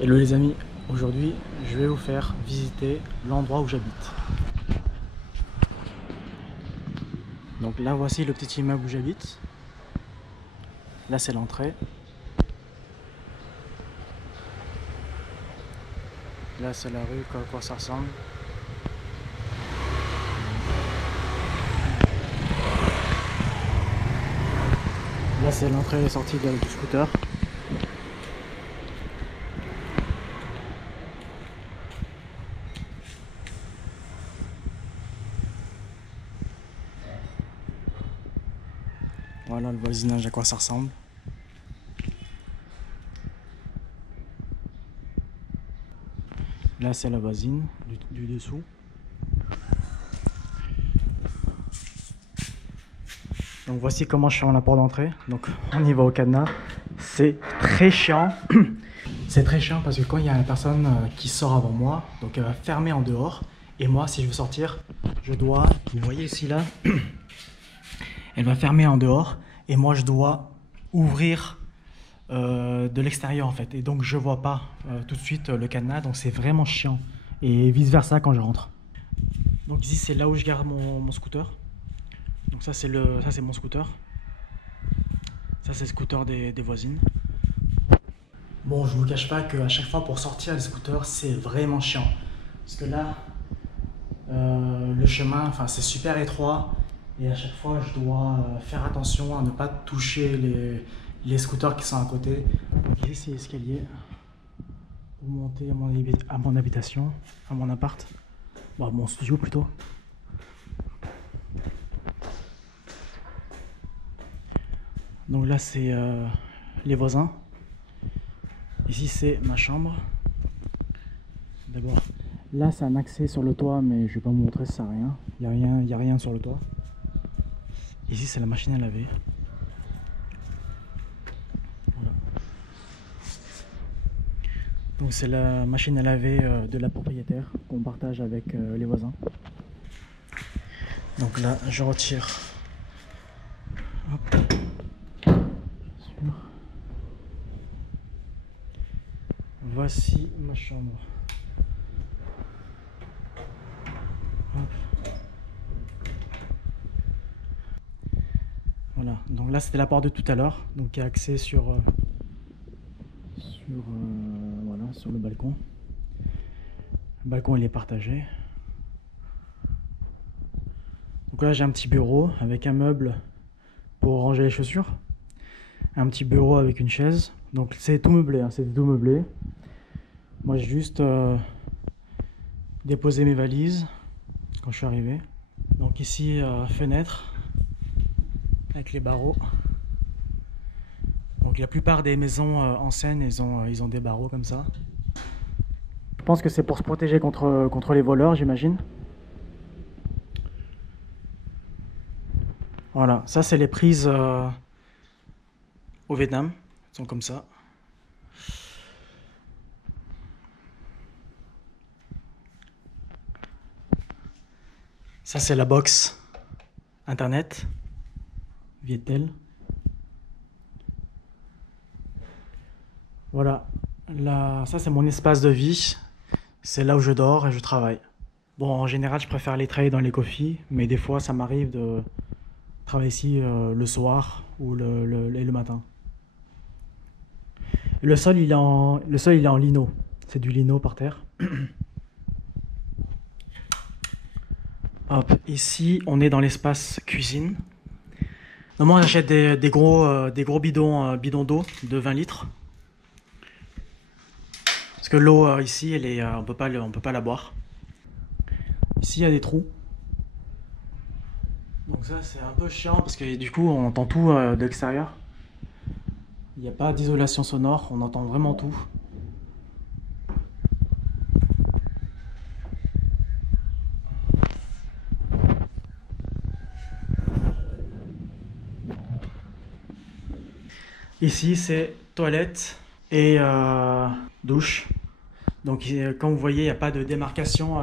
Hello les amis, aujourd'hui je vais vous faire visiter l'endroit où j'habite. Donc là voici le petit immeuble où j'habite. Là c'est l'entrée. Là c'est la rue, à quoi ça ressemble. Là c'est l'entrée et sortie du scooter. Voilà le voisinage à quoi ça ressemble. Là c'est la voisine du dessous. Donc voici comment je suis en apport d'entrée. Donc on y va au cadenas. C'est très chiant. C'est très chiant parce que quand il y a la personne qui sort avant moi, donc elle va fermer en dehors. Et moi si je veux sortir, je dois, vous voyez ici là, elle va fermer en dehors. Et moi je dois ouvrir de l'extérieur en fait. Et donc je vois pas tout de suite le cadenas. Donc c'est vraiment chiant. Et vice versa quand je rentre. Donc ici c'est là où je garde mon scooter. Donc ça c'est mon scooter. Ça c'est le scooter des voisines. Bon, je vous cache pas qu'à chaque fois pour sortir les scooters c'est vraiment chiant. Parce que là, le chemin, enfin c'est super étroit. Et à chaque fois je dois faire attention à ne pas toucher les scooters qui sont à côté. Donc ici c'est l'escalier pour monter à mon habitation, à mon appart. Bon, à mon studio plutôt. Donc là c'est les voisins. Ici c'est ma chambre. D'abord, là c'est un accès sur le toit, mais je vais pas vous montrer, ça sert à rien. Il y a rien sur le toit. Ici c'est la machine à laver. Voilà. Donc c'est la machine à laver de la propriétaire qu'on partage avec les voisins. Donc là je retire. Hop. Voici ma chambre. Hop. Voilà, donc là c'était la porte de tout à l'heure, donc qui est axée sur voilà, sur le balcon. Le balcon il est partagé. Donc là j'ai un petit bureau avec un meuble pour ranger les chaussures. Un petit bureau avec une chaise. Donc c'est tout meublé, hein, c'est tout meublé. Moi j'ai juste déposé mes valises quand je suis arrivé. Donc ici fenêtre avec les barreaux. Donc la plupart des maisons anciennes ils ont des barreaux comme ça. Je pense que c'est pour se protéger contre les voleurs, j'imagine. Voilà, ça c'est les prises au Vietnam. Elles sont comme ça. Ça c'est la box internet Vietel. Voilà, là, ça c'est mon espace de vie. C'est là où je dors et je travaille. Bon, en général, je préfère aller travailler dans les coffees, mais des fois, ça m'arrive de travailler ici le soir ou le matin. Et le sol, il est en lino. C'est du lino par terre. Hop, ici, on est dans l'espace cuisine. Normalement, j'achète des gros bidons d'eau de 20 litres. Parce que l'eau ici, on peut pas la boire. Ici, il y a des trous. Donc ça, c'est un peu chiant parce que du coup, on entend tout de l'extérieur. Il n'y a pas d'isolation sonore, on entend vraiment tout. Ici, c'est toilette et douche. Donc, comme vous voyez, il n'y a pas de démarcation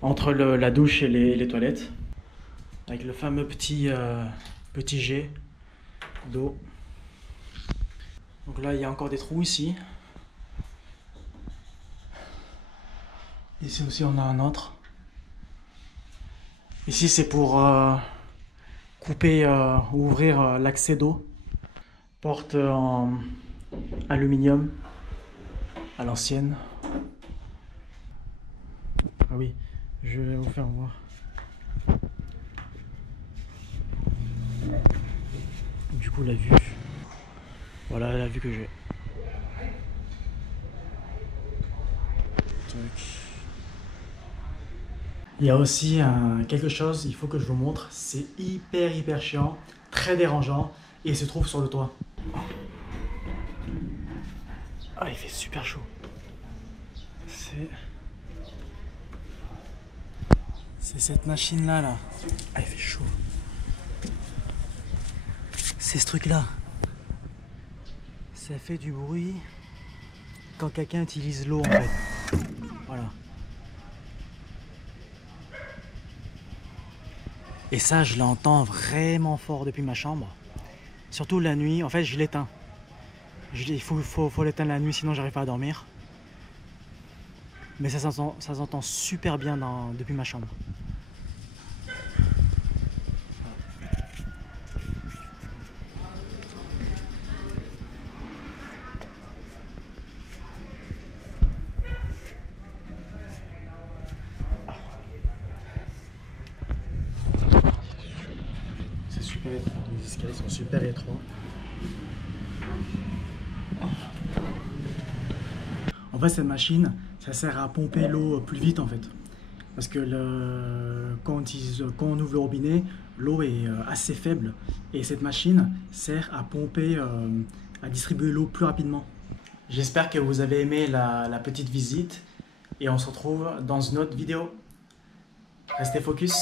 entre la douche et les toilettes. Avec le fameux petit jet d'eau. Donc là, il y a encore des trous ici. Ici aussi on a un autre. Ici c'est pour couper ou ouvrir l'accès d'eau. Porte en aluminium à l'ancienne. Ah oui, je vais vous faire voir. Du coup la vue. Voilà la vue que j'ai. Il y a aussi quelque chose, il faut que je vous montre, c'est hyper chiant, très dérangeant et il se trouve sur le toit. Ah, il fait super chaud. C'est cette machine là. Ah, il fait chaud. C'est ce truc là. Ça fait du bruit quand quelqu'un utilise l'eau en fait. Voilà. Et ça, je l'entends vraiment fort depuis ma chambre. Surtout la nuit, en fait, je l'éteins. Il faut l'éteindre la nuit, sinon j'arrive pas à dormir. Mais ça s'entend super bien depuis ma chambre. C'est super étroit, les escaliers sont super étroits. En fait, cette machine, ça sert à pomper l'eau plus vite en fait. Parce que quand on ouvre le robinet, l'eau est assez faible. Et cette machine sert à pomper, à distribuer l'eau plus rapidement. J'espère que vous avez aimé la petite visite. Et on se retrouve dans une autre vidéo. Restez focus.